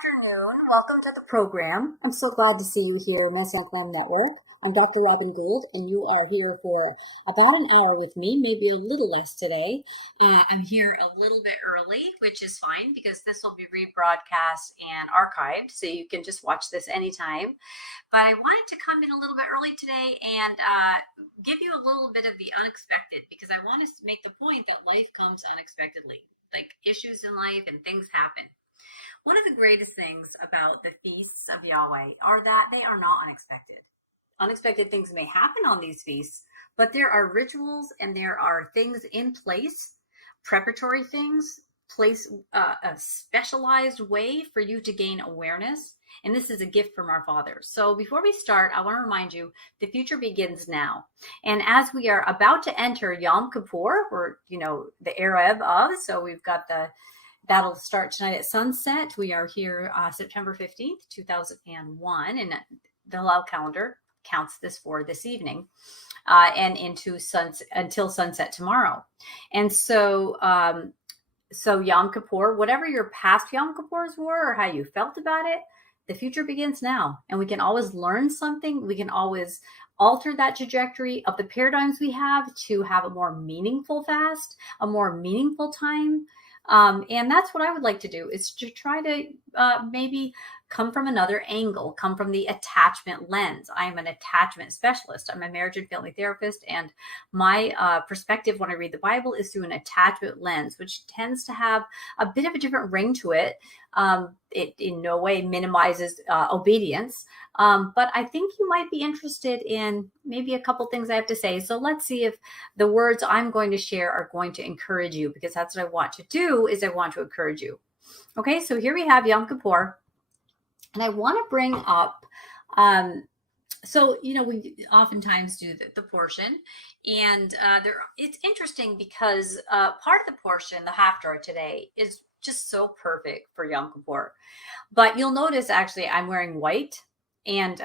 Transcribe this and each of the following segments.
afternoon. Welcome to the program. I'm so glad to see you here in SFM Network. I'm Dr. Robin Gould, and you are here for about an hour with me, maybe a little less today. I'm here a little bit early, which is fine because this will be rebroadcast and archived, so you can just watch this anytime. But I wanted to come in a little bit early today and give you a little bit of the unexpected because I want to make the point that life comes unexpectedly. Like issues in life and things happen. One of the greatest things about the feasts of Yahweh are that they are not unexpected. Unexpected things may happen on these feasts, but there are rituals and there are things in place, preparatory things, place a specialized way for you to gain awareness. And this is a gift from our Father. So before we start, I want to remind you, the future begins now. And as we are about to enter Yom Kippur, or, the D.R.E of, so we've got that'll start tonight at sunset. We are here September 15th, 2001, and the Halal calendar counts this for this evening and until sunset tomorrow. And so Yom Kippur, whatever your past Yom Kippurs were or how you felt about it, the future begins now. And we can always learn something. We can always alter that trajectory of the paradigms we have to have a more meaningful fast, a more meaningful time. And that's what I would like to do, is to try to maybe come from another angle, come from the attachment lens. I am an attachment specialist. I'm a marriage and family therapist, and my perspective when I read the Bible is through an attachment lens, which tends to have a bit of a different ring to it. It in no way minimizes obedience, but I think you might be interested in maybe a couple things I have to say. So let's see if the words I'm going to share are going to encourage you, because that's what I want to do, is I want to encourage you. Okay, so here we have Yom Kippur, and I want to bring up, we oftentimes do the portion, and it's interesting because part of the portion, the Haftarah today, is just so perfect for Yom Kippur. But you'll notice, actually, I'm wearing white, and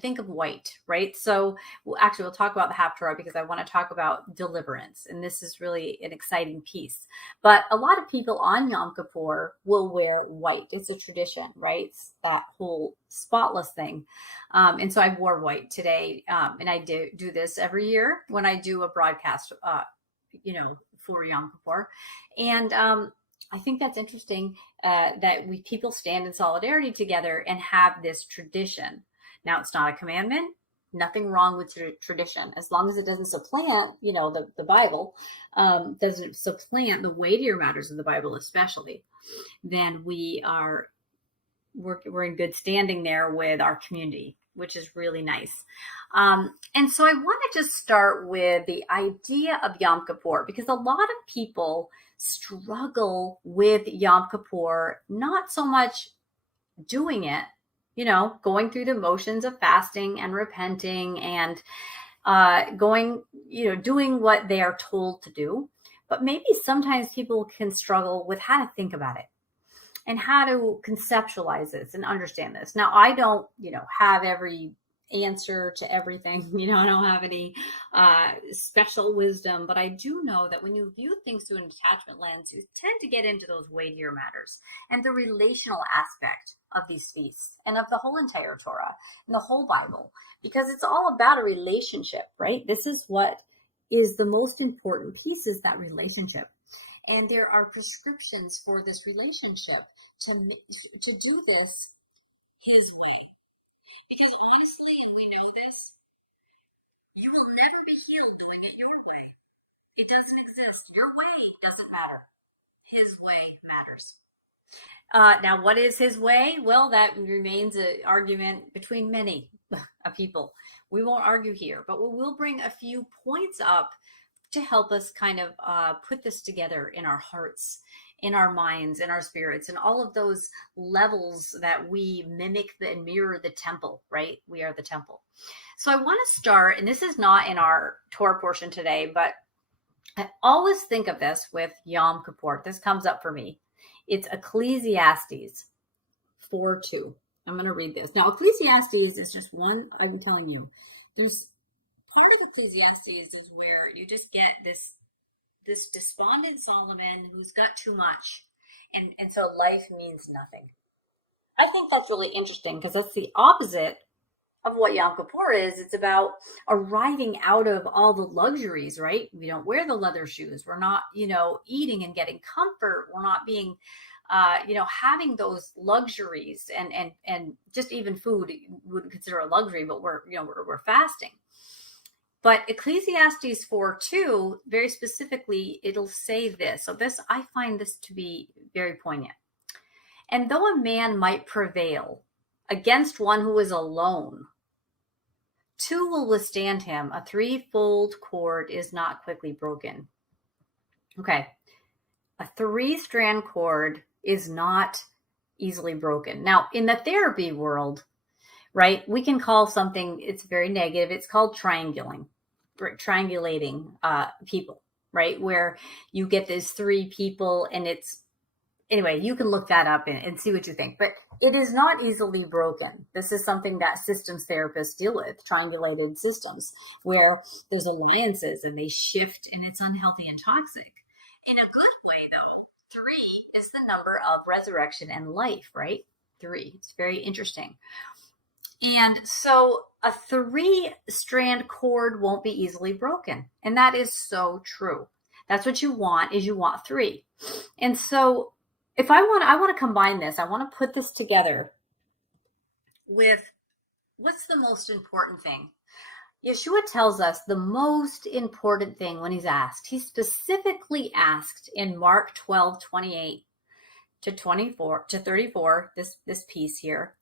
think of white, right? So we'll talk about the Haftarah because I want to talk about deliverance, and this is really an exciting piece. But a lot of people on Yom Kippur will wear white. It's a tradition, right? It's that whole spotless thing. And so I wore white today, and I do this every year when I do a broadcast, for Yom Kippur. And I think that's interesting that people stand in solidarity together and have this tradition. Now, it's not a commandment. Nothing wrong with tradition, as long as it doesn't supplant, the Bible, doesn't supplant the weightier matters of the Bible, especially. Then we're in good standing there with our community, which is really nice. And so I want to just start with the idea of Yom Kippur, because a lot of people struggle with Yom Kippur, not so much doing it, going through the motions of fasting and repenting and doing what they are told to do. But maybe sometimes people can struggle with how to think about it and how to conceptualize this and understand this. Now, I don't, have every answer to everything. I don't have any special wisdom, but I do know that when you view things through an attachment lens, you tend to get into those weightier matters and the relational aspect of these feasts and of the whole entire Torah and the whole Bible, because it's all about a relationship, right? This is what is the most important piece, is that relationship. And there are prescriptions for this relationship to do this His way. Because honestly, and we know this, you will never be healed doing it your way. It doesn't exist. Your way doesn't matter. His way matters. Now, what is His way? Well, that remains an argument between many people. We won't argue here, but we will bring a few points up to help us kind of put this together in our hearts, in our minds, in our spirits, and all of those levels that we mimic and mirror the temple, right? We are the temple. So I want to start, and this is not in our Torah portion today, but I always think of this with Yom Kippur. This comes up for me. It's Ecclesiastes 4:2. I'm going to read this. Now, Ecclesiastes is just one, I'm telling you, there's part of Ecclesiastes is where you just get this despondent Solomon who's got too much, and so life means nothing. I think that's really interesting because that's the opposite of what Yom Kippur is. It's about arriving out of all the luxuries, right? We don't wear the leather shoes. We're not, eating and getting comfort. We're not being, having those luxuries and just even food wouldn't consider a luxury, but we're fasting. But Ecclesiastes 4:2, very specifically, it'll say this. So I find this to be very poignant. And though a man might prevail against one who is alone, two will withstand him. A threefold cord is not quickly broken. Okay. A three-strand cord is not easily broken. Now, in the therapy world, right, we can call something, it's very negative. It's called triangulating people, right? Where you get these three people and anyway, you can look that up and see what you think. But it is not easily broken. This is something that systems therapists deal with, triangulated systems, where there's alliances and they shift and it's unhealthy and toxic. In a good way, though, 3 is the number of resurrection and life, right? 3. It's very interesting. And so a 3-strand cord won't be easily broken. And that is so true. That's what you want, is you want 3. And so if I want to combine this, I want to put this together with what's the most important thing. Yeshua tells us the most important thing when he's asked. He specifically asked in Mark 12:28 to 24 to 34, this piece here.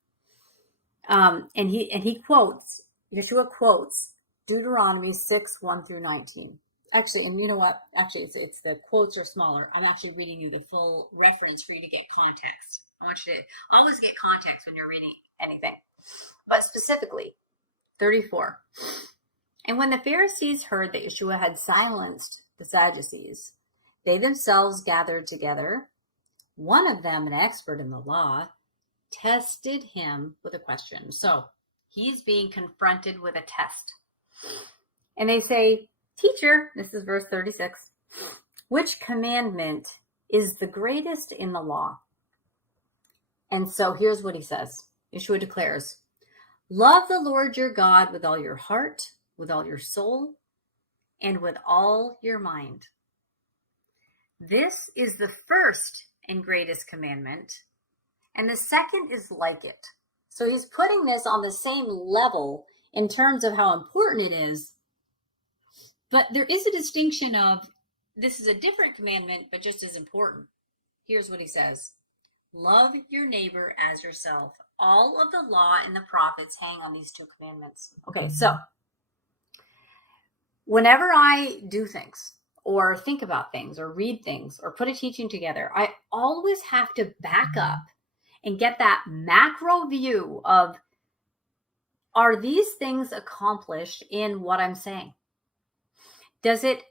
And Yeshua quotes Deuteronomy 6:1 through 19. Actually, and you know what? Actually, it's the quotes are smaller. I'm actually reading you the full reference for you to get context. I want you to always get context when you're reading anything. But specifically, 34. And when the Pharisees heard that Yeshua had silenced the Sadducees, they themselves gathered together. One of them, an expert in the law, tested him with a question. So he's being confronted with a test. And they say, "Teacher," this is verse 36, "which commandment is the greatest in the law?" And so here's what he says. Yeshua declares, "Love the Lord your God with all your heart, with all your soul, and with all your mind. This is the first and greatest commandment, and the second is like it." So he's putting this on the same level in terms of how important it is. But there is a distinction of this is a different commandment, but just as important. Here's what he says. Love your neighbor as yourself. All of the law and the prophets hang on these 2 commandments. Okay, so whenever I do things or think about things or read things or put a teaching together, I always have to back up and get that macro view of, are these things accomplished in what I'm saying? Does it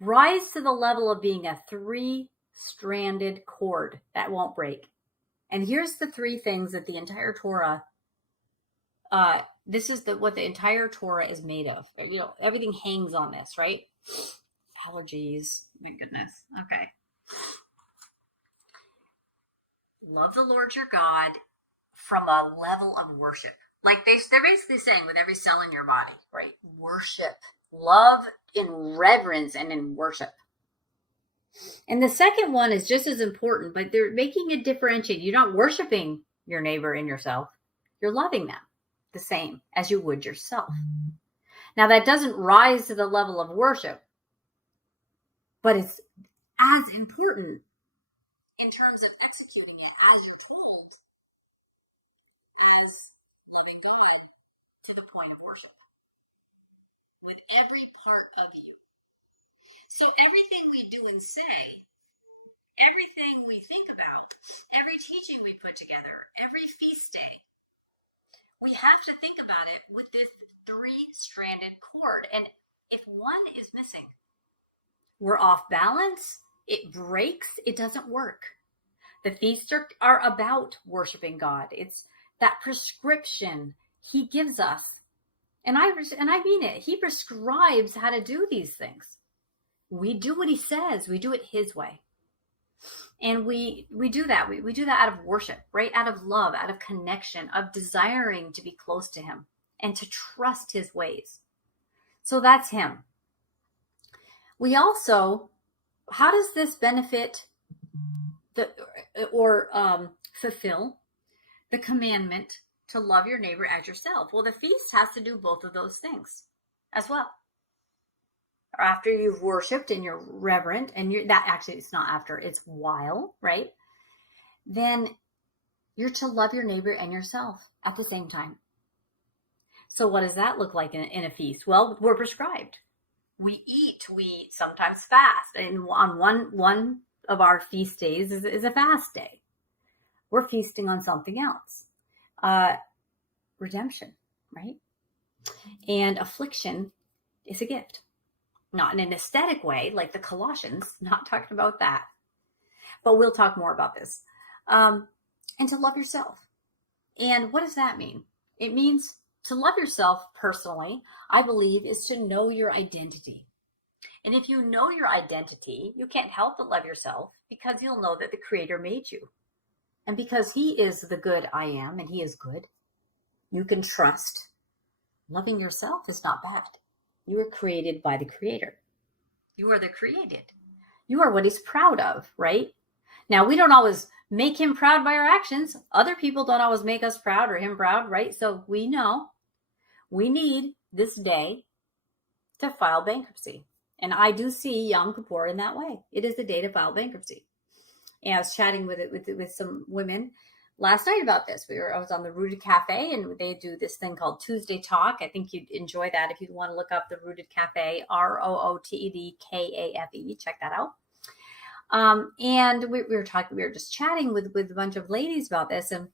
rise to the level of being a 3-stranded cord that won't break? And here's the 3 things that the entire Torah, this is what the entire Torah is made of. Everything hangs on this, right? Allergies, my goodness. Okay. Love the Lord your God from a level of worship. Like they're basically saying with every cell in your body, right? Worship, love in reverence and in worship. And the second one is just as important, but they're making a differentiation. You're not worshiping your neighbor and yourself. You're loving them the same as you would yourself. Now that doesn't rise to the level of worship, but it's as important in terms of executing it as you're told is living going to the point of worship with every part of you. So everything we do and say, everything we think about, every teaching we put together, every feast day, we have to think about it with this 3-stranded cord. And if one is missing, we're off balance, it breaks, it doesn't work. The feasts are about worshiping God. It's that prescription he gives us. And I mean it. He prescribes how to do these things. We do what he says. We do it his way. And we do that. We do that out of worship, right? Out of love, out of connection, of desiring to be close to him and to trust his ways. So that's him. We also, how does this benefit fulfill the commandment to love your neighbor as yourself? Well, the feast has to do both of those things as well. After you've worshipped and you're reverent, and that actually, it's not after, it's while, right? Then you're to love your neighbor and yourself at the same time. So what does that look like in a feast? Well, we're prescribed. We sometimes fast. And on one of our feast days is a fast day. We're feasting on something else. Redemption, right? And affliction is a gift. Not in an aesthetic way, like the Colossians, not talking about that. But we'll talk more about this. And to love yourself. And what does that mean? It means to love yourself personally, I believe, is to know your identity. And if you know your identity, you can't help but love yourself, because you'll know that the Creator made you. And because he is the good I am, and he is good, you can trust. Loving yourself is not bad. You were created by the Creator. You are the created. You are what he's proud of, right? Now, we don't always make him proud by our actions. Other people don't always make us proud or him proud, right? So we know we need this day to file bankruptcy. And I do see Yom Kippur in that way. It is the day to file bankruptcy. And I was chatting with some women last night about this. I was on the Rooted Cafe, and they do this thing called Tuesday Talk. I think you'd enjoy that if you want to look up the Rooted Cafe, ROOTED KAFE. Check that out. And we were just chatting with a bunch of ladies about this, and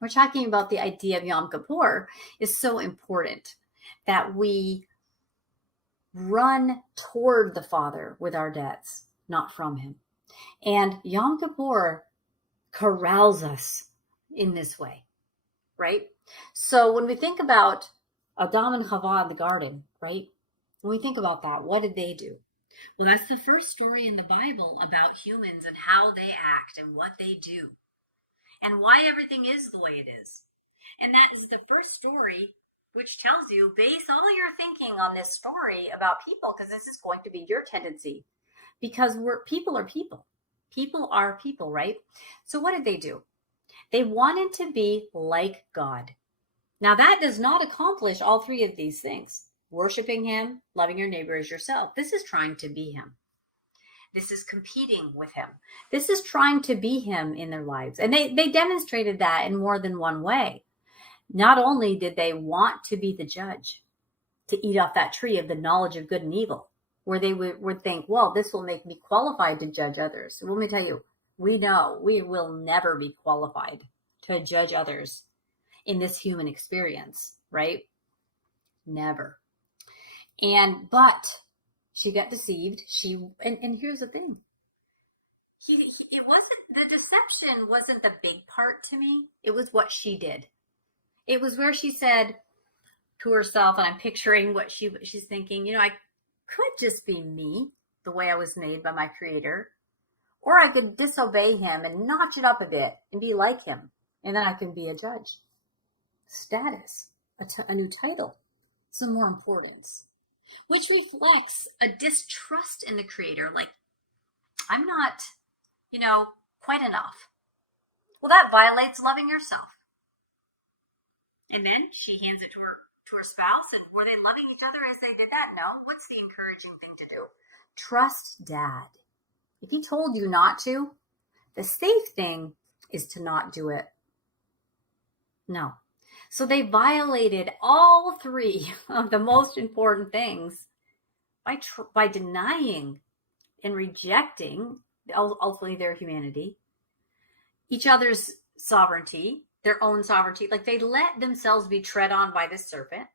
we're talking about the idea of Yom Kippur is so important, that we run toward the Father with our debts, not from him. And Yom Kippur corrals us in this way, right? So when we think about Adam and Chava in the garden, right? When we think about that, what did they do? Well, that's the first story in the Bible about humans and how they act and what they do and why everything is the way it is. And that is the first story which tells you, base all your thinking on this story about people, because this is going to be your tendency, because people are people. People are people, right? So what did they do? They wanted to be like God. Now that does not accomplish all three of these things. Worshiping him, loving your neighbor as yourself. This is trying to be him. This is competing with him. This is trying to be him in their lives. And they demonstrated that in more than one way. Not only did they want to be the judge, to eat off that tree of the knowledge of good and evil, where they would think, well, this will make me qualified to judge others. Let me tell you, we know we will never be qualified to judge others in this human experience, right? Never. But she got deceived. And here's the thing. The deception wasn't the big part to me. It was what she did. It was where she said to herself, and I'm picturing what she's thinking, I could just be me, the way I was made by my Creator, or I could disobey him and notch it up a bit and be like him, and then I can be a judge. Status, a new title, some more importance, which reflects a distrust in the Creator, like, I'm not, quite enough. Well, that violates loving yourself. And then she hands it to her spouse, and were they loving each other as they did that? No. What's the encouraging thing to do? Trust Dad. If he told you not to, the safe thing is to not do it. No. So they violated all three of the most important things by denying and rejecting ultimately their humanity, each other's sovereignty, their own sovereignty. Like, they let themselves be tread on by the serpent,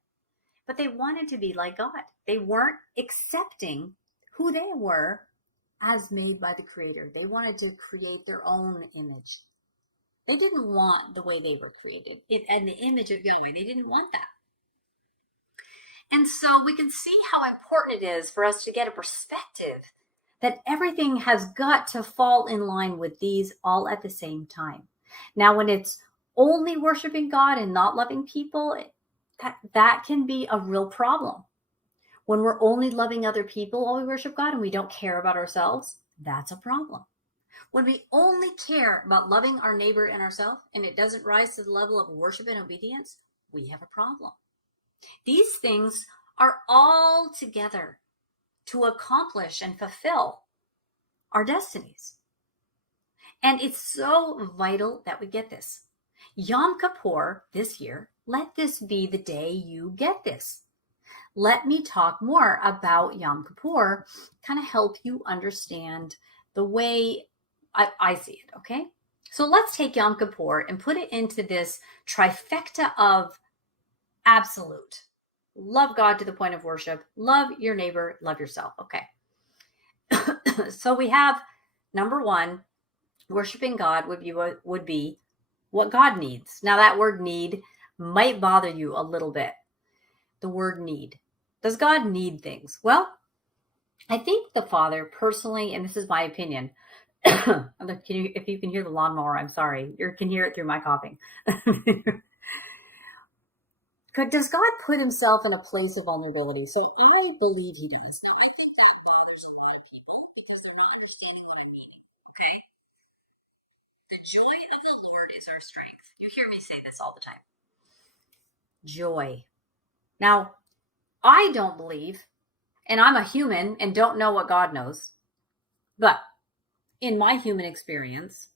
but they wanted to be like God. They weren't accepting who they were as made by the Creator. They wanted to create their own image. They didn't want the way they were created and the image of Yahweh. They didn't want that. And so we can see how important it is for us to get a perspective that everything has got to fall in line with these all at the same time. Now, when it's only worshiping God and not loving people, that can be a real problem. When we're only loving other people while we worship God and we don't care about ourselves, that's a problem. When we only care about loving our neighbor and ourselves and it doesn't rise to the level of worship and obedience, we have a problem. These things are all together to accomplish and fulfill our destinies. And it's so vital that we get this. Yom Kippur this year, let this be the day you get this. Let me talk more about Yom Kippur, kind of help you understand the way I see it, okay? So let's take Yom Kippur and put it into this trifecta of absolute. Love God to the point of worship, love your neighbor, love yourself, okay? So we have number one, worshiping God would be what God needs. Now that word need might bother you a little bit. The word need. Does God need things? Well, I think the Father personally, and this is my opinion, if you can hear the lawnmower, I'm sorry. You can hear it through my coughing. Does God put himself in a place of vulnerability? So I believe he does. The joy of the Lord is our strength. You hear me say this all the time. Joy. Now, I don't believe, and I'm a human and don't know what God knows, but in my human experience,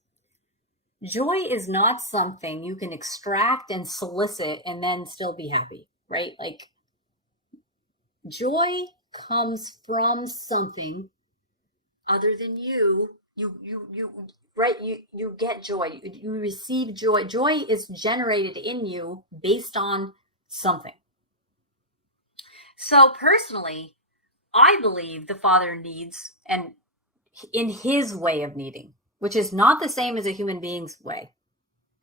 joy is not something you can extract and solicit and then still be happy, right? Like, joy comes from something other than you. Right? You get joy. You receive joy. Joy is generated in you based on something. So personally, I believe the Father needs, and in his way of needing, which is not the same as a human being's way.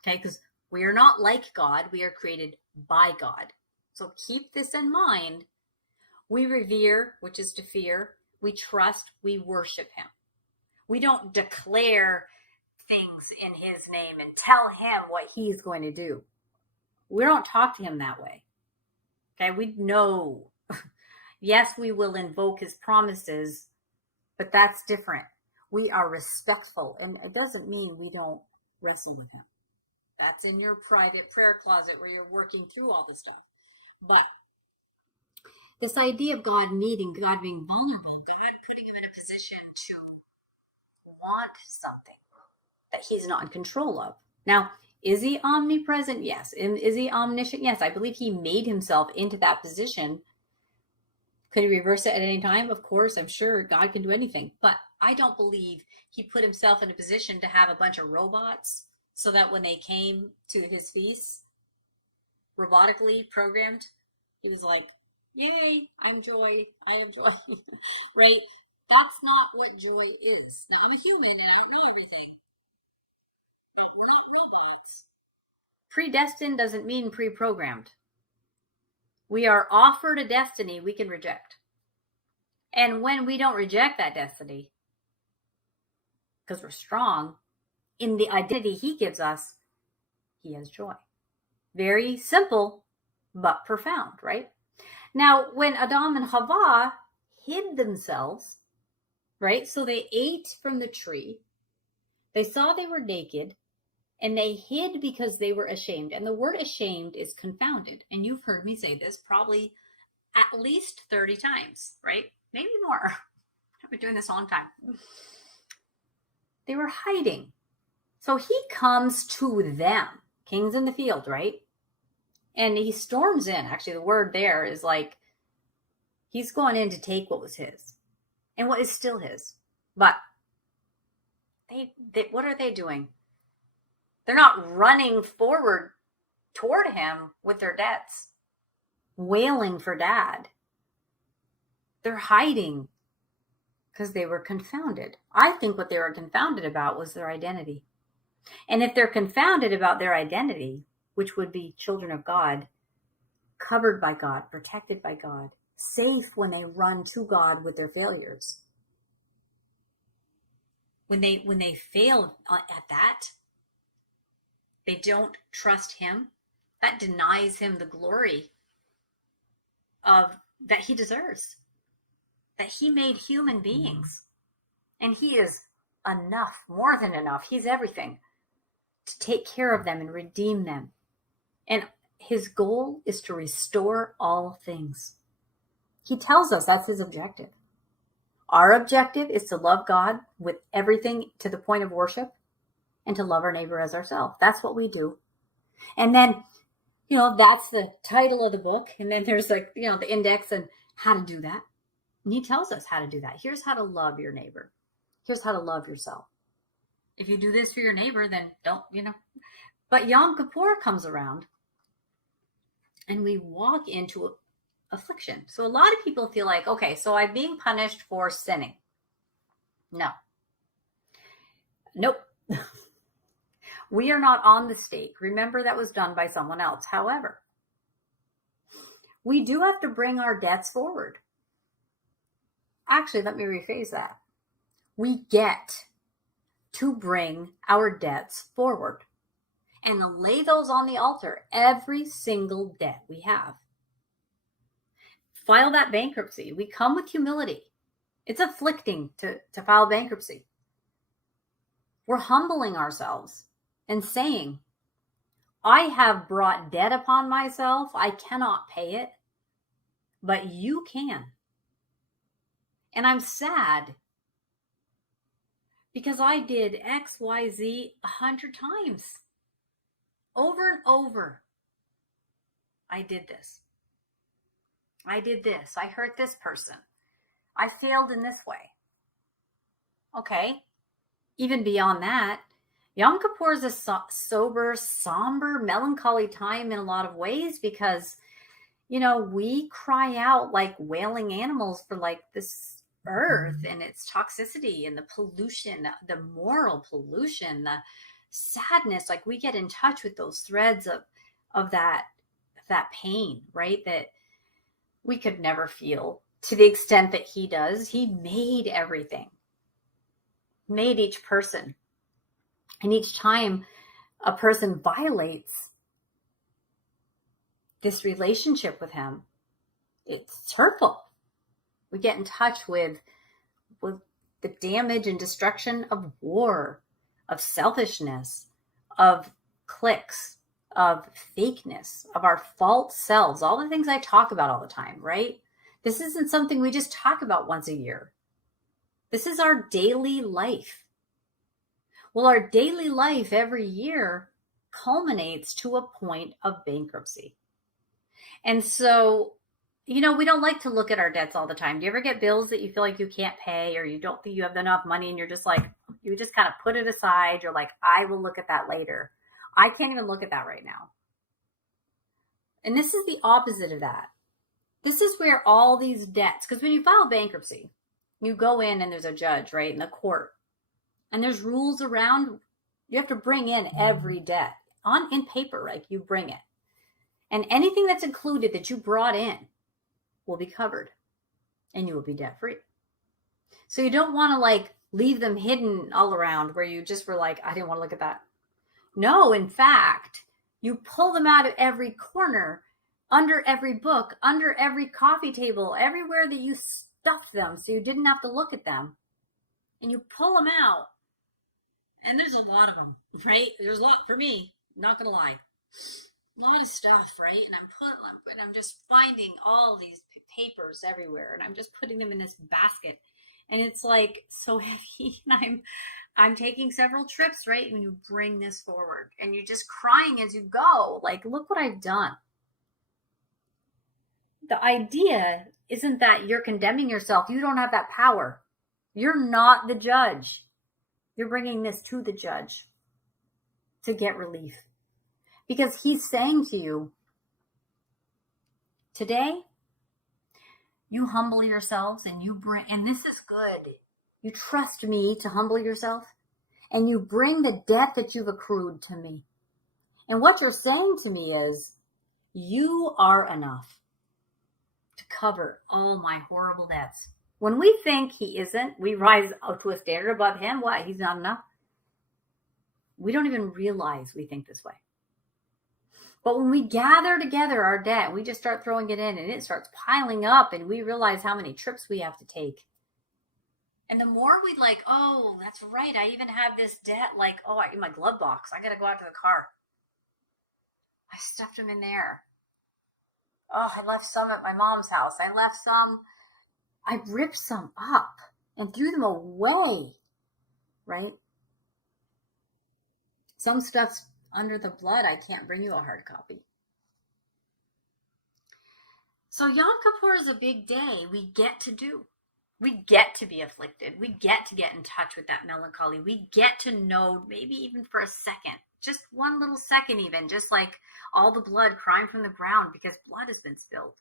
Okay, because we are not like God. We are created by God. So keep this in mind. We revere, which is to fear. We trust. We worship him. We don't declare things in his name and tell him what he's going to do. We don't talk to him that way. Okay, we know. Yes, we will invoke his promises, but that's different. We are respectful, and it doesn't mean we don't wrestle with him. That's in your private prayer closet where you're working through all this stuff. But this idea of God needing, God being vulnerable, God putting him in a position to want something that he's not in control of. Now, is he omnipresent? Yes. And is he omniscient? Yes. I believe he made himself into that position. Could he reverse it at any time? Of course, I'm sure God can do anything. But I don't believe he put himself in a position to have a bunch of robots so that when they came to his feast, robotically programmed, he was like, yay, I'm joy, I am joy, right? That's not what joy is. Now, I'm a human and I don't know everything, but we're not robots. Predestined doesn't mean pre-programmed. We are offered a destiny we can reject. And when we don't reject that destiny, because we're strong, in the identity he gives us, he has joy. Very simple, but profound, right? Now, when Adam and Hava hid themselves, right? So they ate from the tree. They saw they were naked, and they hid because they were ashamed. And the word ashamed is confounded. And you've heard me say this probably at least 30 times, right? Maybe more. I've been doing this a long time. They were hiding. So he comes to them, kings in the field, right? And he storms in. Actually, the word there is like he's going in to take what was his and what is still his. But they what are they doing? They're not running forward toward him with their debts, wailing for dad. They're hiding because they were confounded. I think what they were confounded about was their identity. And if they're confounded about their identity, which would be children of God, covered by God, protected by God, safe when they run to God with their failures, when they fail at that, they don't trust him. That denies him the glory of that he deserves. That he made human beings. And he is enough, more than enough. He's everything to take care of them and redeem them. And his goal is to restore all things. He tells us that's his objective. Our objective is to love God with everything to the point of worship and to love our neighbor as ourselves. That's what we do. And then, that's the title of the book. And then there's the index and how to do that. And he tells us how to do that. Here's how to love your neighbor. Here's how to love yourself. If you do this for your neighbor, then don't. But Yom Kippur comes around and we walk into affliction. So a lot of people feel like, okay, so I'm being punished for sinning. No. Nope. We are not on the stake. Remember, that was done by someone else. However, we do have to bring our debts forward. Actually, let me rephrase that. We get to bring our debts forward and to lay those on the altar, every single debt we have. File that bankruptcy. We come with humility. It's afflicting to file bankruptcy. We're humbling ourselves and saying, I have brought debt upon myself. I cannot pay it, but you can. And I'm sad because I did X, Y, Z 100 times. Over and over. I did this. I did this. I hurt this person. I failed in this way. Okay. Even beyond that, Yom Kippur is a sober, somber, melancholy time in a lot of ways because, we cry out like wailing animals for like this earth and its toxicity and the pollution, the moral pollution, the sadness. Like we get in touch with those threads of that pain, right? That we could never feel to the extent that he does. He made everything, made each person. And each time a person violates this relationship with him, it's hurtful. We get in touch with the damage and destruction of war, of selfishness, of cliques, of fakeness, of our false selves, all the things I talk about all the time, right? This isn't something we just talk about once a year. This is our daily life. Well, our daily life every year culminates to a point of bankruptcy. And so, we don't like to look at our debts all the time. Do you ever get bills that you feel like you can't pay or you don't think you have enough money and you're just like, you just kind of put it aside. You're like, I will look at that later. I can't even look at that right now. And this is the opposite of that. This is where all these debts, because when you file bankruptcy, you go in and there's a judge, right, in the court. And there's rules around, you have to bring in every debt in paper, right? You bring it. And anything that's included that you brought in will be covered and you will be debt free. So you don't want to leave them hidden all around where you just were like, I didn't want to look at that. No, in fact, you pull them out of every corner, under every book, under every coffee table, everywhere that you stuffed them so you didn't have to look at them. And you pull them out. And there's a lot of them, right? There's a lot for me, not going to lie. A lot of stuff, right? And I'm just finding all these papers everywhere and I'm just putting them in this basket. And it's like so heavy and I'm taking several trips, right? When you bring this forward and you're just crying as you go, like, look what I've done. The idea isn't that you're condemning yourself. You don't have that power. You're not the judge. You're bringing this to the judge to get relief. Because he's saying to you, today, you humble yourselves and and this is good. You trust me to humble yourself and you bring the debt that you've accrued to me. And what you're saying to me is, you are enough to cover all my horrible debts. When we think he isn't, we rise up to a standard above him. What? He's not enough. We don't even realize we think this way. But when we gather together our debt, we just start throwing it in and it starts piling up and we realize how many trips we have to take. And the more we like, oh, that's right, I even have this debt, like, oh, in my glove box, I got to go out to the car. I stuffed them in there. Oh, I left some at my mom's house. I ripped some up and threw them away, right? Some stuff's under the blood. I can't bring you a hard copy. So Yom Kippur is a big day. We get to be afflicted. We get to get in touch with that melancholy. We get to know, maybe even for a second, just one little second even, just like all the blood crying from the ground because blood has been spilled.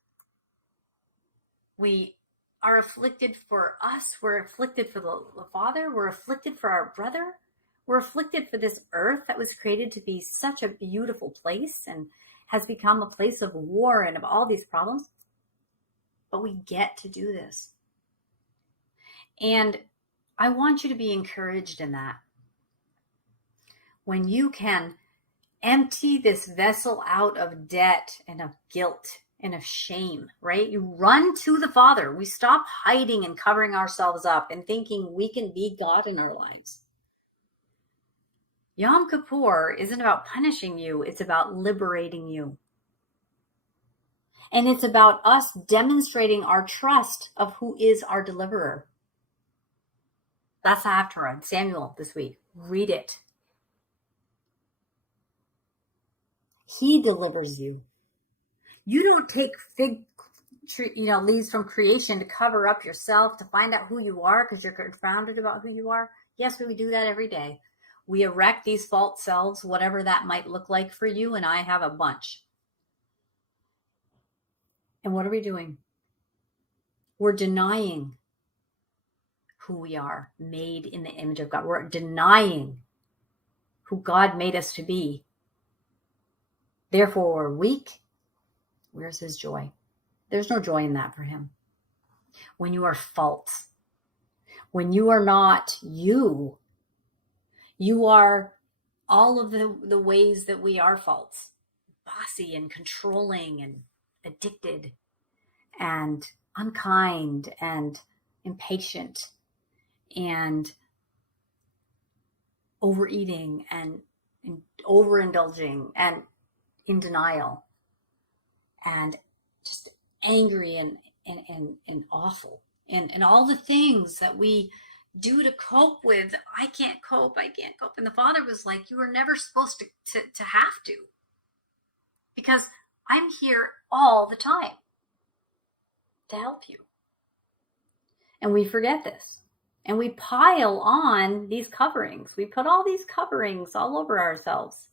We are afflicted for us. We're afflicted for the Father. We're afflicted for our brother. We're afflicted for this earth that was created to be such a beautiful place and has become a place of war and of all these problems. But we get to do this. And I want you to be encouraged in that. When you can empty this vessel out of debt and of guilt and of shame, right? You run to the Father. We stop hiding and covering ourselves up and thinking we can be God in our lives. Yom Kippur isn't about punishing you. It's about liberating you. And it's about us demonstrating our trust of who is our deliverer. That's the Haftarah, Samuel, this week. Read it. He delivers you. You don't take fig leaves from creation to cover up yourself, to find out who you are because you're confounded about who you are. Yes, we do that every day. We erect these false selves, whatever that might look like for you, and I have a bunch. And what are we doing? We're denying who we are, made in the image of God. We're denying who God made us to be. Therefore, we're weak. Where's his joy? There's no joy in that for him. When you are false, when you are not you, you are all of the ways that we are false, bossy and controlling and addicted and unkind and impatient and overeating and overindulging and in denial and just angry and awful and all the things that we do to cope with. I can't cope. And the Father was like, you were never supposed to have to, because I'm here all the time to help you. And we forget this. And we pile on these coverings. We put all these coverings all over ourselves.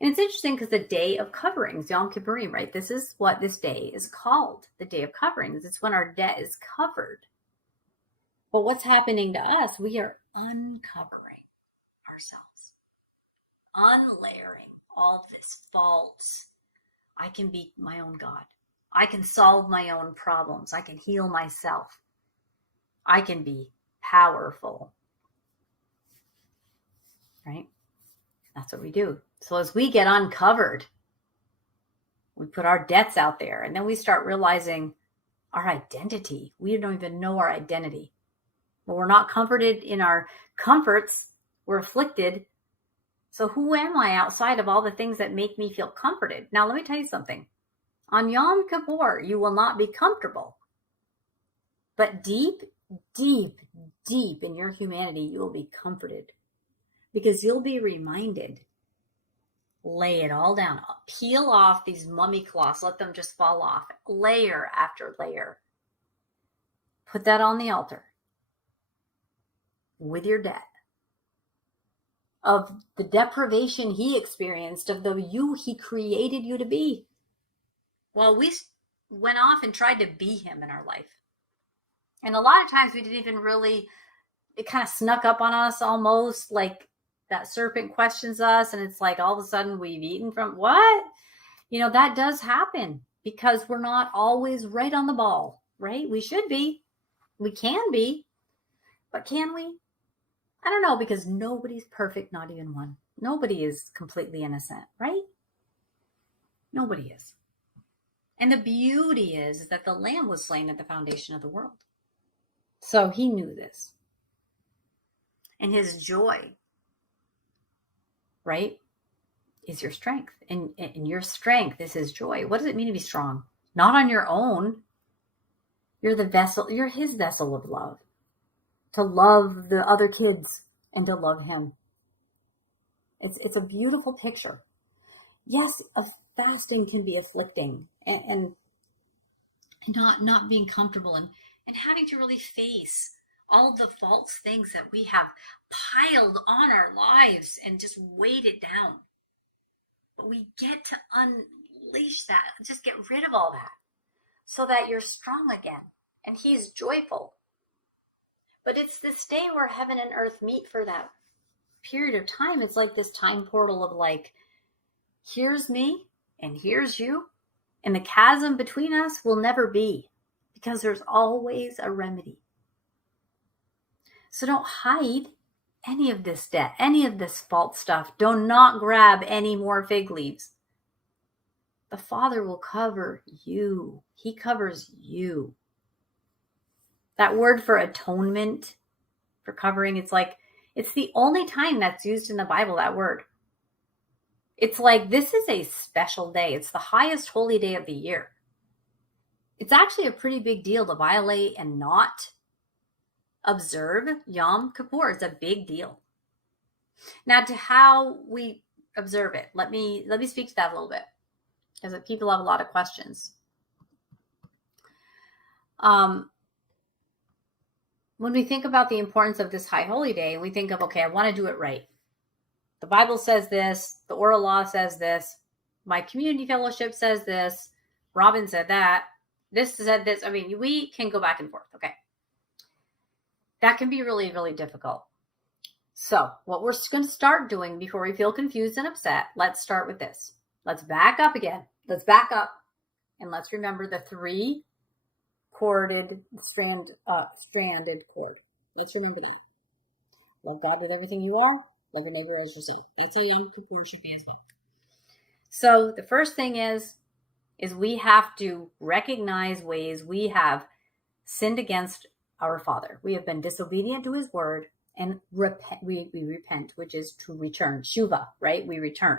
And it's interesting because the day of coverings, Yom Kippur, right? This is what this day is called, the day of coverings. It's when our debt is covered. But what's happening to us? We are uncovering ourselves, unlayering all this false. I can be my own God. I can solve my own problems. I can heal myself. I can be powerful. Right? That's what we do. So as we get uncovered, we put our debts out there, and then we start realizing our identity. We don't even know our identity. But we're not comforted in our comforts. We're afflicted. So who am I outside of all the things that make me feel comforted? Now, let me tell you something. On Yom Kippur, you will not be comfortable. But deep, deep, deep in your humanity, you will be comforted. Because you'll be reminded. Lay it all down. Peel off these mummy cloths. Let them just fall off. Layer after layer. Put that on the altar. With your debt. Of the deprivation he experienced. Of the you he created you to be. Well, we went off and tried to be him in our life. And a lot of times we didn't even really, it kind of snuck up on us almost, like that serpent questions us and it's like all of a sudden we've eaten from what? That does happen because we're not always right on the ball, right? We should be. We can be, but can we? I don't know, because nobody's perfect, not even one. Nobody is completely innocent, right? Nobody is. And the beauty is that the Lamb was slain at the foundation of the world. So he knew this. And his joy, right, is your strength. And your strength is his joy. What does it mean to be strong? Not on your own. You're the vessel. You're his vessel of love. To love the other kids and to love him. It's a beautiful picture. Yes, fasting can be afflicting and not being comfortable and having to really face all the false things that we have piled on our lives and just weighed it down. But we get to unleash that, just get rid of all that so that you're strong again and he's joyful. But it's this day where heaven and earth meet for that period of time. It's like this time portal of like, here's me and here's you. And the chasm between us will never be, because there's always a remedy. So don't hide any of this debt, any of this false stuff. Do not grab any more fig leaves. The Father will cover you. He covers you. That word for atonement, for covering, it's the only time that's used in the Bible, that word. It's like, this is a special day. It's the highest holy day of the year. It's actually a pretty big deal to violate and not observe Yom Kippur. It's a big deal. Now, to how we observe it, let me speak to that a little bit, because people have a lot of questions. When we think about the importance of this high holy day, we think of, okay, I want to do it right. The Bible says this. The oral law says this. My community fellowship says this. Robin said that. This said this. I mean, we can go back and forth. Okay. That can be really, really difficult. So what we're going to start doing before we feel confused and upset, let's start with this. Let's back up again. Let's back up. And let's remember the 3 corded stranded cord. Let's remember that. Love God with everything you are. Love your neighbor as yourself. That's how Yom Kippur should be as well. So the first thing is we have to recognize ways we have sinned against our Father. We have been disobedient to his word, and we repent, which is to return. Shuva, right? We return.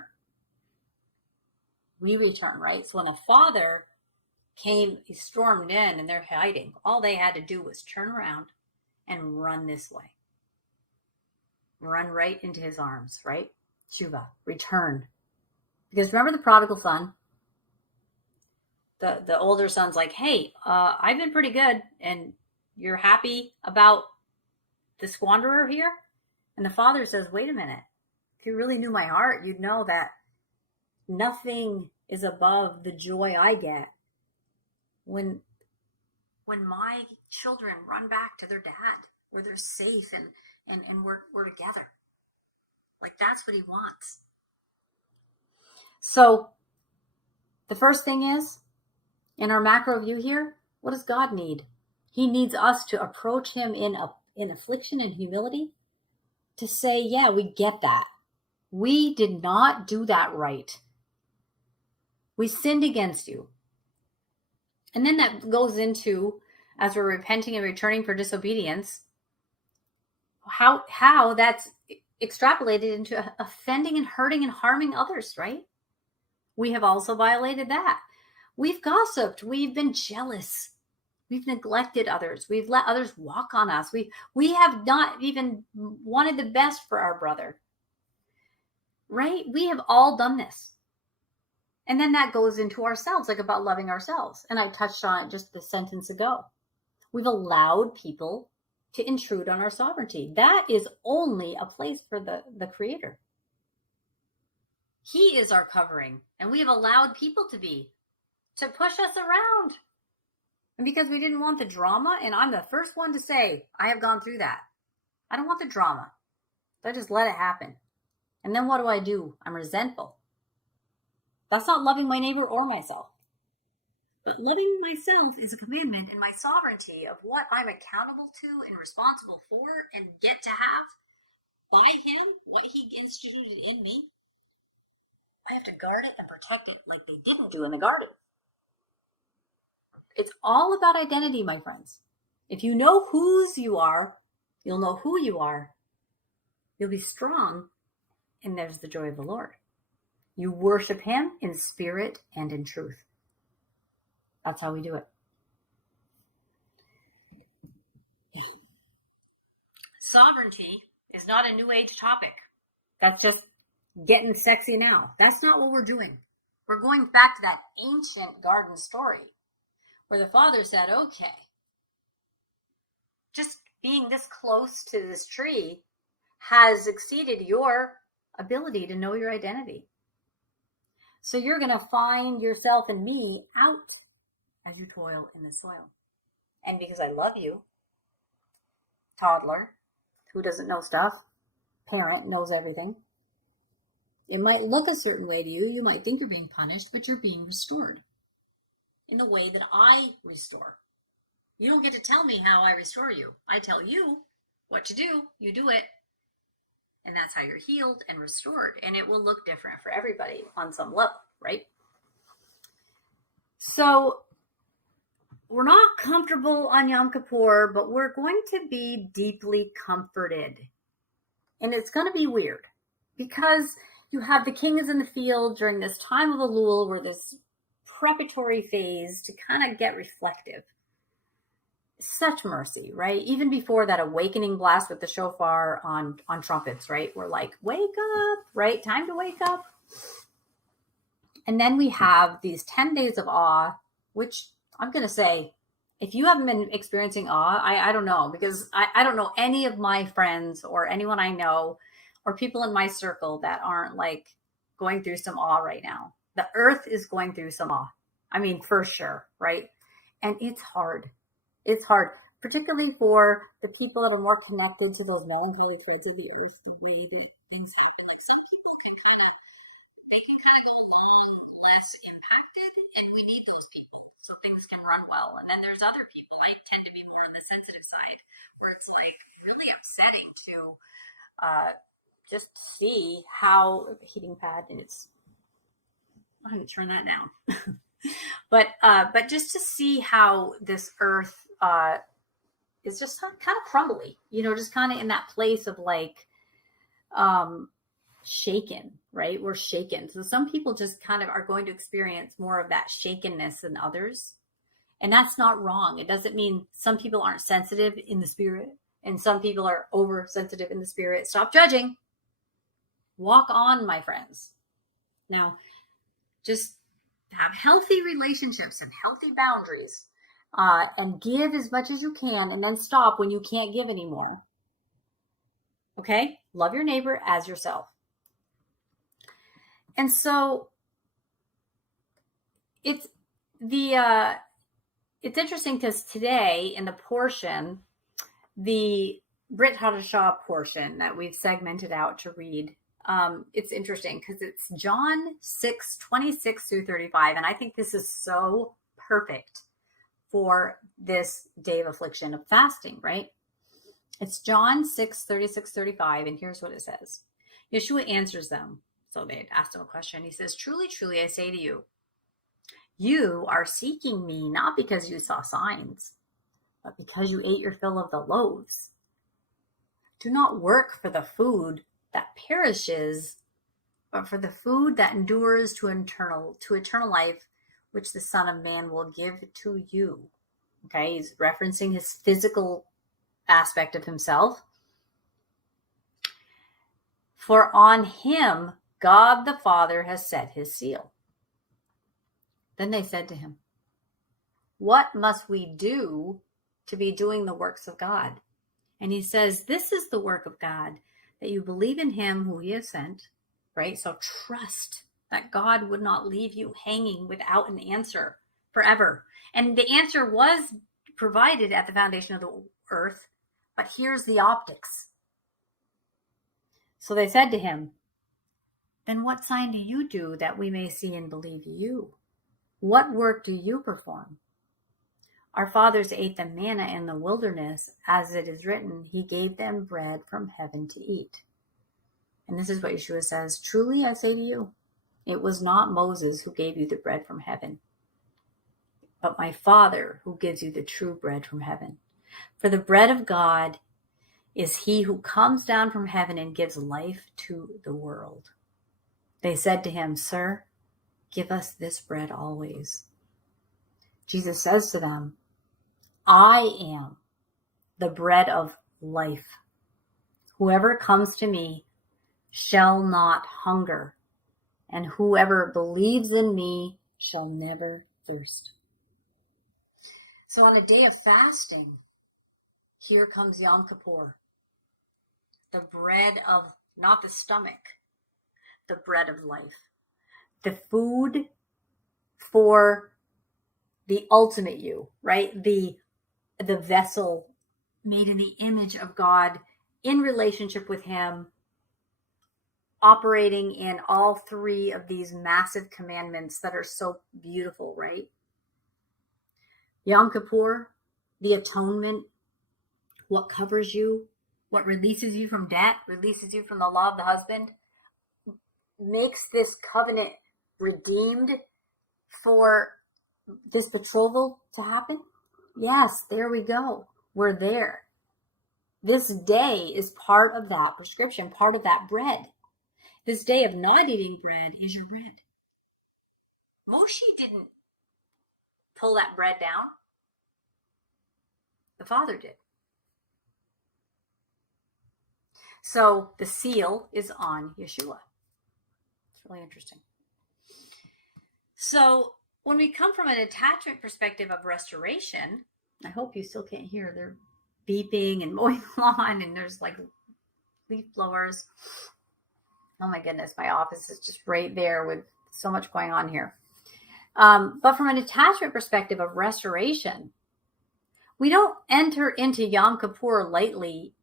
We return, right? So when the Father came, he stormed in and they're hiding. All they had to do was turn around and run this way. Run right into his arms, right? Shuva, return. Because remember the prodigal son? The older son's like, hey, I've been pretty good, and you're happy about the squanderer here? And the father says, wait a minute. If you really knew my heart, you'd know that nothing is above the joy I get when my children run back to their dad, where they're safe and we're together. Like, that's what he wants. So the first thing is, in our macro view here, what does God need? He needs us to approach him in affliction and humility, to say, yeah, we get that. We did not do that right. We sinned against you. And then that goes into, as we're repenting and returning for disobedience, how that's extrapolated into offending and hurting and harming others, right? We have also violated that. We've gossiped. We've been jealous. We've neglected others. We've let others walk on us. We have not even wanted the best for our brother, right? We have all done this. And then that goes into ourselves, like about loving ourselves. And I touched on it just a sentence ago. We've allowed people to intrude on our sovereignty. That is only a place for the Creator. He is our covering, and we have allowed people to push us around. And because we didn't want the drama, and I'm the first one to say, I have gone through that. I don't want the drama. I just let it happen. And then what do? I'm resentful. That's not loving my neighbor or myself. But loving myself is a commandment, and my sovereignty of what I'm accountable to and responsible for and get to have by him, what he instituted in me, I have to guard it and protect it like they didn't do in the garden. It's all about identity, my friends. If you know whose you are, you'll know who you are. You'll be strong, and there's the joy of the Lord. You worship him in spirit and in truth. That's how we do it. Yeah. Sovereignty is not a new age topic. That's just getting sexy now. That's not what we're doing. We're going back to that ancient garden story where the father said, okay, just being this close to this tree has exceeded your ability to know your identity. So you're going to find yourself and me out as you toil in the soil. And because I love you, toddler, who doesn't know stuff, parent knows everything. It might look a certain way to you. You might think you're being punished, but you're being restored in the way that I restore. You don't get to tell me how I restore you. I tell you what to do. You do it. And that's how you're healed and restored. And it will look different for everybody on some level, right? So we're not comfortable on Yom Kippur, but we're going to be deeply comforted. And it's going to be weird because you have the king is in the field during this time of Elul, where this preparatory phase to kind of get reflective. Such mercy, right? Even before that awakening blast with the shofar on trumpets, right? We're like, wake up, right? Time to wake up. And then we have these 10 days of awe, which I'm going to say, if you haven't been experiencing awe, I don't know, because I don't know any of my friends or anyone I know or people in my circle that aren't like going through some awe right now. The earth is going through some awe. I mean, for sure, right? And it's hard. It's hard, particularly for the people that are more connected to those melancholy threads of the earth, the way that things happen. Like some people can they can kind of go along less impacted, and we need those people so things can run well. And then there's other people, I tend to be more on the sensitive side, where it's like really upsetting to just see how heating pad, and it's, I'm going to turn that down. But just to see how this earth is just kind of crumbly, just kind of in that place of like shaken, right? We're shaken. So some people just kind of are going to experience more of that shakenness than others. And that's not wrong. It doesn't mean some people aren't sensitive in the spirit and some people are oversensitive in the spirit. Stop judging. Walk on, my friends. Now, just have healthy relationships and healthy boundaries, and give as much as you can, and then stop when you can't give anymore. Okay? Love your neighbor as yourself. And so it's interesting because today in the portion, the Brit Hadashah portion that we've segmented out to read, it's interesting because it's John 6:26 through 35. And I think this is so perfect for this day of affliction of fasting, right? It's John 6:36, 35. And here's what it says. Yeshua answers them. So they asked him a question. He says, truly, truly, I say to you, you are seeking me not because you saw signs, but because you ate your fill of the loaves. Do not work for the food that perishes, but for the food that endures to eternal life, which the Son of Man will give to you. Okay, he's referencing his physical aspect of himself. For on him God the Father has set his seal. Then they said to him, what must we do to be doing the works of God? And he says, this is the work of God, that you believe in him who he has sent, right? So trust that God would not leave you hanging without an answer forever. And the answer was provided at the foundation of the earth, but here's the optics. So they said to him, then what sign do you do that we may see and believe you? What work do you perform? Our fathers ate the manna in the wilderness, as it is written, he gave them bread from heaven to eat. And this is what Yeshua says, truly I say to you, it was not Moses who gave you the bread from heaven, but my Father who gives you the true bread from heaven. For the bread of God is he who comes down from heaven and gives life to the world. They said to him, Sir, give us this bread always. Jesus says to them, I am the bread of life. Whoever comes to me shall not hunger, and whoever believes in me shall never thirst. So on a day of fasting, here comes Yom Kippur, the bread of, not the stomach, the bread of life, the food for the ultimate you, right? The vessel made in the image of God, in relationship with him, operating in all three of these massive commandments that are so beautiful, right? Yom Kippur, the atonement, what covers you, what releases you from debt, releases you from the law of the husband, makes this covenant redeemed for this betrothal to happen. Yes, there we go. We're there. This day is part of that prescription, part of that bread. This day of not eating bread is your bread. Moshe didn't pull that bread down. The Father did. So the seal is on Yeshua. It's really interesting. So when we come from an attachment perspective of restoration, I hope you still can't hear. They're beeping and mowing the lawn, and there's like leaf blowers. Oh my goodness, my office is just right there with so much going on here. But from an attachment perspective of restoration, we don't enter into Yom Kippur lightly,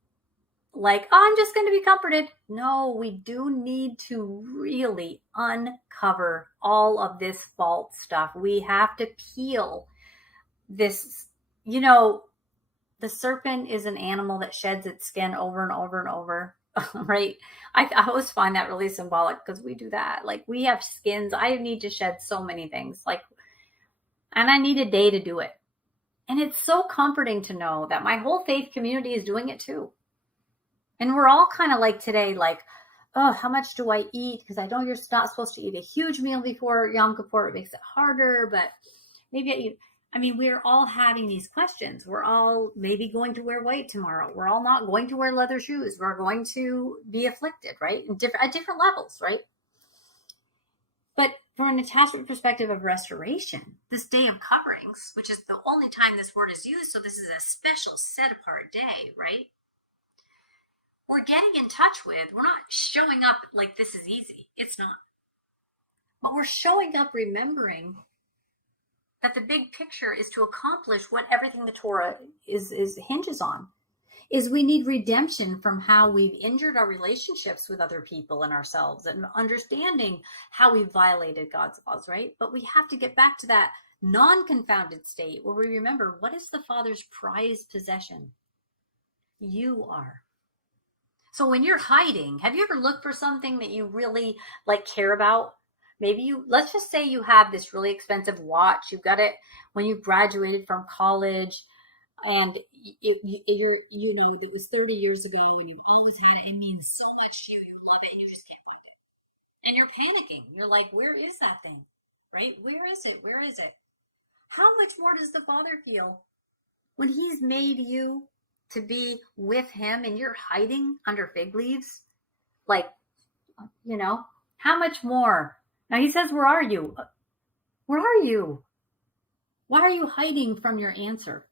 like, oh, I'm just going to be comforted. No, we do need to really uncover all of this false stuff. We have to peel this, the serpent is an animal that sheds its skin over and over and over, right? I always find that really symbolic because we do that. Like, we have skins. I need to shed so many things, and I need a day to do it. And it's so comforting to know that my whole faith community is doing it too. And we're all kind of like today, like, oh, how much do I eat? Because I know you're not supposed to eat a huge meal before Yom Kippur. It makes it harder, but maybe I eat. I mean, we're all having these questions. We're all maybe going to wear white tomorrow. We're all not going to wear leather shoes. We're going to be afflicted, right? At different levels, right? But from an attachment perspective of restoration, this day of coverings, which is the only time this word is used, so this is a special set apart day, right? We're getting in touch with, we're not showing up like this is easy. It's not. But we're showing up remembering that the big picture is to accomplish what everything the Torah is hinges on. Is we need redemption from how we've injured our relationships with other people and ourselves, and understanding how we've violated God's laws, right? But we have to get back to that non-confounded state where we remember, what is the Father's prized possession? You are. So when you're hiding, have you ever looked for something that you really care about? Maybe let's just say you have this really expensive watch. You got it when you graduated from college, and it was 30 years ago, and you've always had it. It means so much to you. You love it, and you just can't find it. And you're panicking. You're like, where is that thing? Right? Where is it? Where is it? How much more does the Father feel when he's made you to be with him and you're hiding under fig leaves? How much more? Now he says, where are you? Where are you? Why are you hiding from your answer?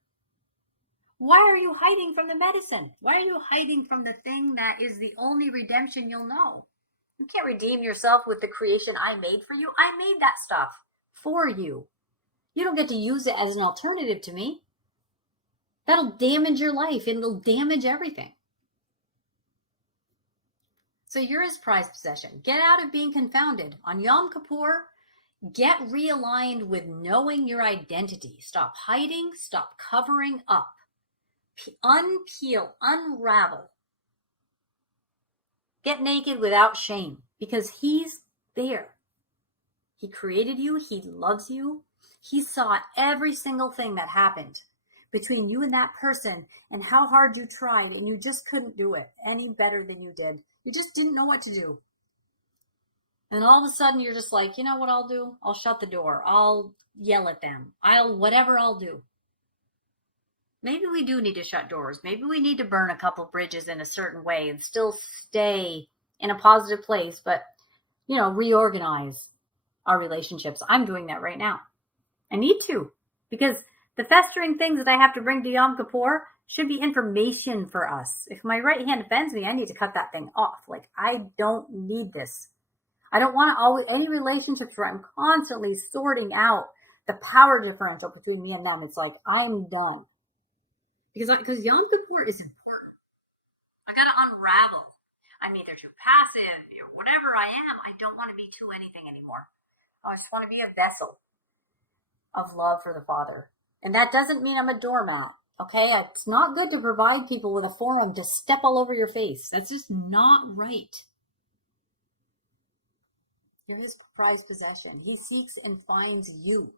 Why are you hiding from the medicine? Why are you hiding from the thing that is the only redemption you'll know? You can't redeem yourself with the creation I made for you. I made that stuff for you. You don't get to use it as an alternative to me. That'll damage your life. It'll damage everything. So you're his prized possession. Get out of being confounded. On Yom Kippur, Get realigned with knowing your identity. Stop hiding. Stop covering up. Unpeel, unravel. Get naked without shame, because he's there. He created you. He loves you. He saw every single thing that happened between you and that person and how hard you tried, and you just couldn't do it any better than you did. You just didn't know what to do. And all of a sudden you're just like, you know what I'll do? I'll shut the door. I'll yell at them. Whatever I'll do. Maybe we do need to shut doors. Maybe we need to burn a couple bridges in a certain way and still stay in a positive place, but, reorganize our relationships. I'm doing that right now. I need to, because the festering things that I have to bring to Yom Kippur should be information for us. If my right hand offends me, I need to cut that thing off. Like, I don't need this. I don't want to always, any relationships where I'm constantly sorting out the power differential between me and them. It's like, I'm done. Because Yom Kippur is important. I got to unravel. I'm either too passive or whatever I am. I don't want to be too anything anymore. I just want to be a vessel of love for the Father. And that doesn't mean I'm a doormat. Okay? It's not good to provide people with a forum to step all over your face. That's just not right. You're his prized possession. He seeks and finds you.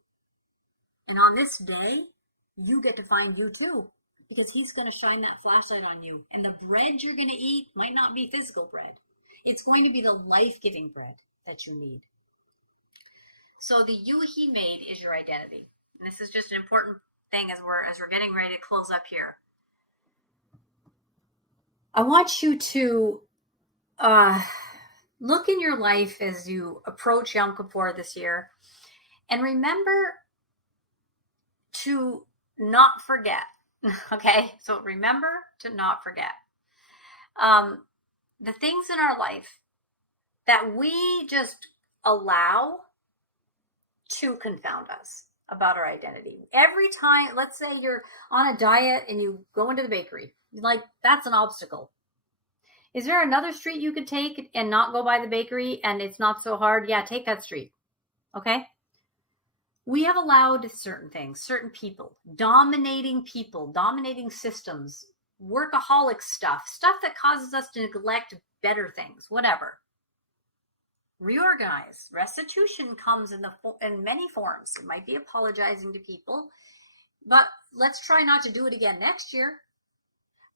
And on this day, you get to find you too. Because he's going to shine that flashlight on you. And the bread you're going to eat might not be physical bread. It's going to be the life-giving bread that you need. So the you he made is your identity. And this is just an important thing as we're getting ready to close up here. I want you to look in your life as you approach Yom Kippur this year. And remember to not forget. Okay, so remember to not forget the things in our life that we just allow to confound us about our identity. Every time, let's say you're on a diet and you go into the bakery, like that's an obstacle. Is there another street you could take and not go by the bakery and it's not so hard? Yeah, take that street. Okay? We have allowed certain things, certain people, dominating systems, workaholic stuff that causes us to neglect better things, whatever. Reorganize. Restitution comes in many forms. It might be apologizing to people, but let's try not to do it again next year.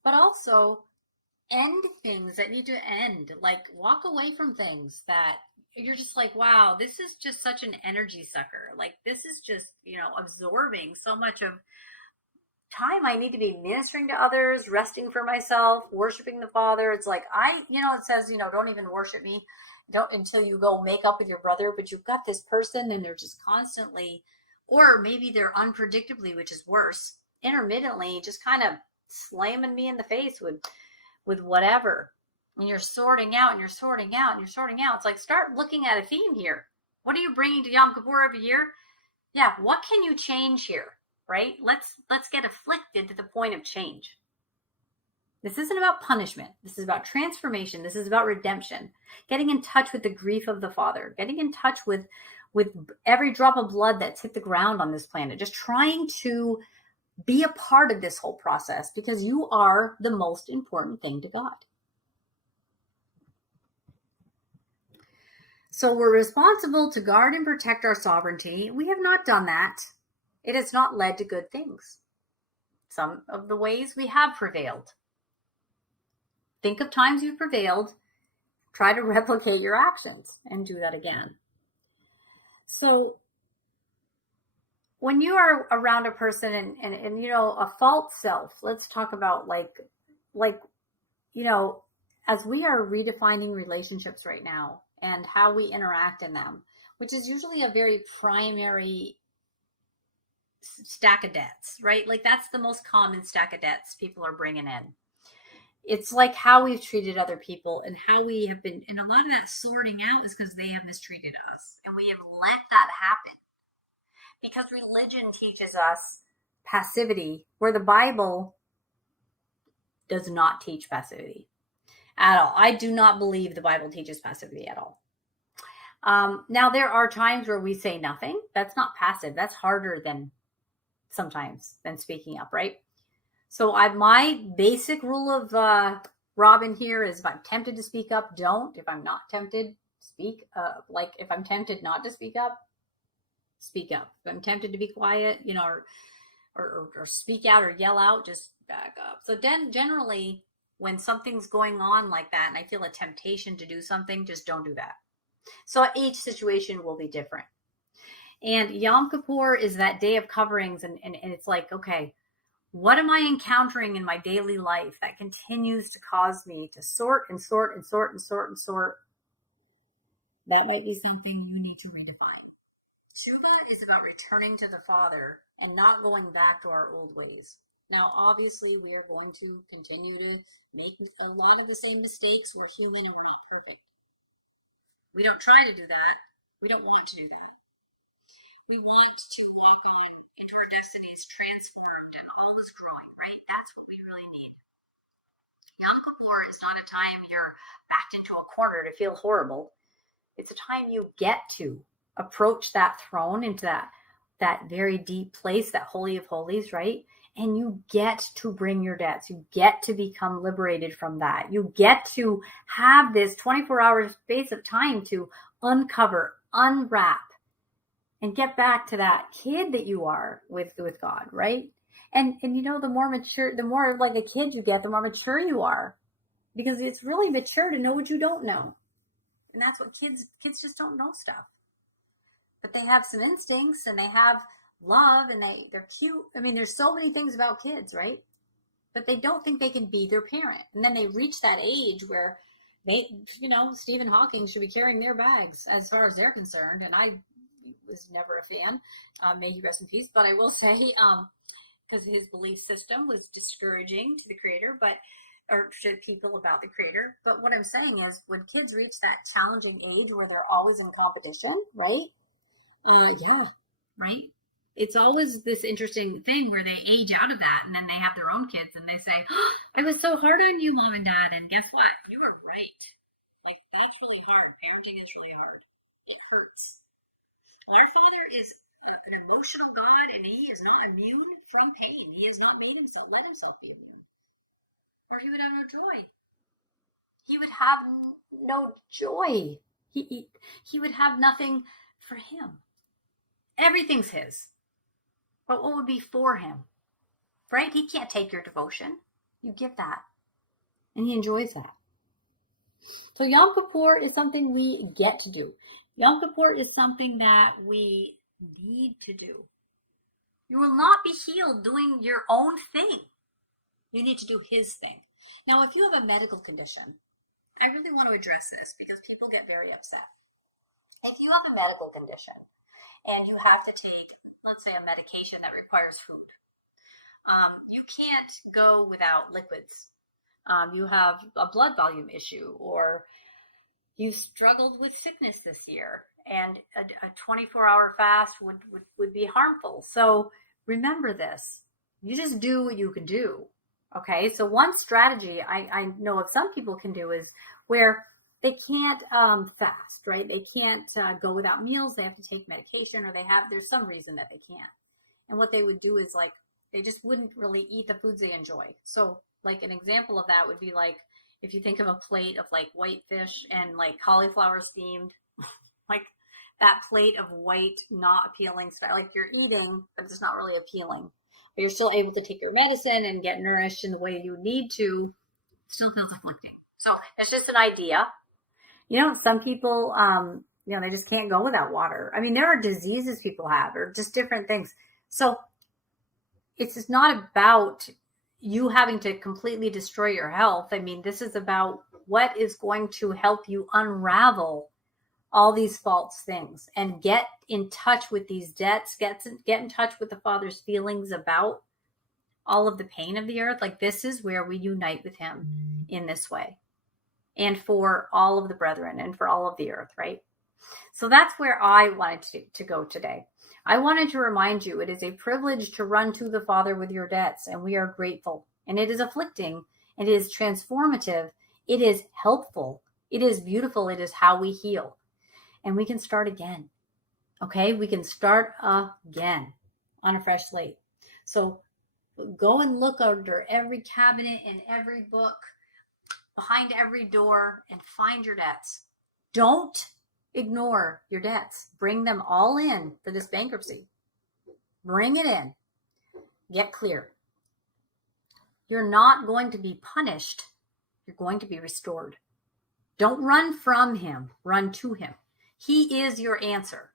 But also end things that need to end, like walk away from things that you're just like, wow, this is just such an energy sucker. Like, this is just, absorbing so much of time I need to be ministering to others, resting for myself, worshiping the Father. It's like, it says, don't even worship me until you go make up with your brother, but you've got this person and they're just constantly, or maybe they're unpredictably, which is worse, intermittently just kind of slamming me in the face with whatever. And you're sorting out and you're sorting out and you're sorting out. It's like, start looking at a theme here. What are you bringing to Yom Kippur every year? Yeah, what can you change here, right? Let's get afflicted to the point of change. This isn't about punishment. This is about transformation. This is about redemption. Getting in touch with the grief of the Father. Getting in touch with every drop of blood that's hit the ground on this planet. Just trying to be a part of this whole process, because you are the most important thing to God. So we're responsible to guard and protect our sovereignty. We have not done that. It has not led to good things. Some of the ways we have prevailed. Think of times you've prevailed. Try to replicate your actions and do that again. So when you are around a person and a false self, let's talk about as we are redefining relationships right now and how we interact in them, which is usually a very primary stack of debts, right? Like, that's the most common stack of debts people are bringing in. It's like how we've treated other people and how we have been, and a lot of that sorting out is because they have mistreated us and we have let that happen. Because religion teaches us passivity, where the Bible does not teach passivity at all. I do not believe the Bible teaches passivity at all. Now, there are times where we say nothing. That's not passive. That's harder than sometimes than speaking up, right? So my basic rule of Robin here is if I'm tempted to speak up, don't. If I'm not tempted, speak. Like if I'm tempted not to speak up, speak up. If I'm tempted to be quiet, or speak out or yell out, just back up. So then generally when something's going on like that and I feel a temptation to do something, just don't do that. So each situation will be different. And Yom Kippur is that day of coverings, and it's like, okay, what am I encountering in my daily life that continues to cause me to sort and sort and sort and sort and sort? That might be something you need to redefine. Tshuva is about returning to the Father and not going back to our old ways. Now, obviously, we are going to continue to make a lot of the same mistakes. We're human and we're not perfect. We don't try to do that. We don't want to do that. We want to walk on into our destinies transformed and always growing, right? That's what we really need. Yom Kippur is not a time you're backed into a corner to feel horrible. It's a time you get to approach that throne, into that very deep place, that Holy of Holies, right? And you get to bring your debts. You get to become liberated from that. You get to have this 24-hour space of time to uncover, unwrap, and get back to that kid that you are with God, right? And the more mature, the more like a kid you get, the more mature you are, because it's really mature to know what you don't know. And that's what kids just don't know stuff. But they have some instincts and they have love and they're cute. I mean, there's so many things about kids, right? But they don't think they can be their parent. And then they reach that age where they, Stephen Hawking should be carrying their bags as far as they're concerned. And I was never a fan. May he rest in peace. But I will say, because his belief system was discouraging to the creator, or to people about the creator. But what I'm saying is when kids reach that challenging age where they're always in competition, right? Yeah, right? It's always this interesting thing where they age out of that and then they have their own kids and they say, oh, I was so hard on you, Mom and Dad. And guess what? You were right. Like, that's really hard. Parenting is really hard. It hurts. Well, our Father is an emotional God, and he is not immune from pain. He has not let himself be immune. Or he would have no joy. He would have no joy. He would have nothing for him. Everything's his. But what would be for him? Right? He can't take your devotion. You give that. And he enjoys that. So Yom Kippur is something we get to do. Yom Kippur is something that we need to do. You will not be healed doing your own thing. You need to do his thing. Now, if you have a medical condition, I really want to address this because people get very upset. If you have a medical condition and you have to take, let's say, a medication that requires food, you can't go without liquids. You have a blood volume issue, or you struggled with sickness this year, and a 24-hour fast would be harmful. So remember this. You just do what you can do. Okay, so one strategy I know of some people can do is where they can't fast, right? They can't go without meals. They have to take medication, or there's some reason that they can't. And what they would do is like, they just wouldn't really eat the foods they enjoy. So like an example of that would be like, if you think of a plate of like white fish and like cauliflower steamed, like that plate of white, not appealing stuff, like you're eating, but it's not really appealing. But you're still able to take your medicine and get nourished in the way you need to, still feels afflicting. So it's just an idea. Some people, they just can't go without water. I mean, there are diseases people have, or just different things. So it's just not about you having to completely destroy your health. I mean, this is about what is going to help you unravel all these false things and get in touch with these debts, get in touch with the Father's feelings about all of the pain of the earth. Like, this is where we unite with him in this way, and for all of the brethren and for all of the earth, right? So that's where I wanted to go today. I wanted to remind you, it is a privilege to run to the Father with your debts, and we are grateful. And it is afflicting, it is transformative, it is helpful, it is beautiful, it is how we heal. and we can start again. Okay, we can start again on a fresh slate. So go and look under every cabinet and every book, behind every door, and find your debts. Don't ignore your debts. Bring them all in for this bankruptcy. Bring it in. Get clear. You're not going to be punished. You're going to be restored. Don't run from him. Run to him. He is your answer.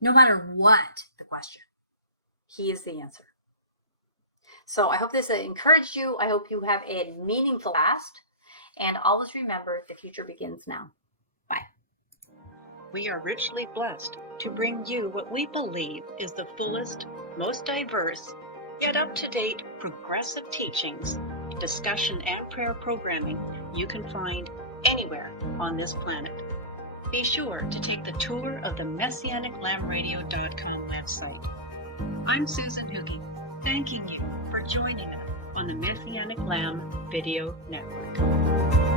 No matter what the question, he is the answer. So I hope this encouraged you. I hope you have a meaningful past. And always remember, the future begins now. Bye. We are richly blessed to bring you what we believe is the fullest, most diverse, yet up-to-date progressive teachings, discussion, and prayer programming you can find anywhere on this planet. Be sure to take the tour of the MessianicLambRadio.com website. I'm Susan Hoogie, thanking you for joining us on the Messianic Lamb Video Network.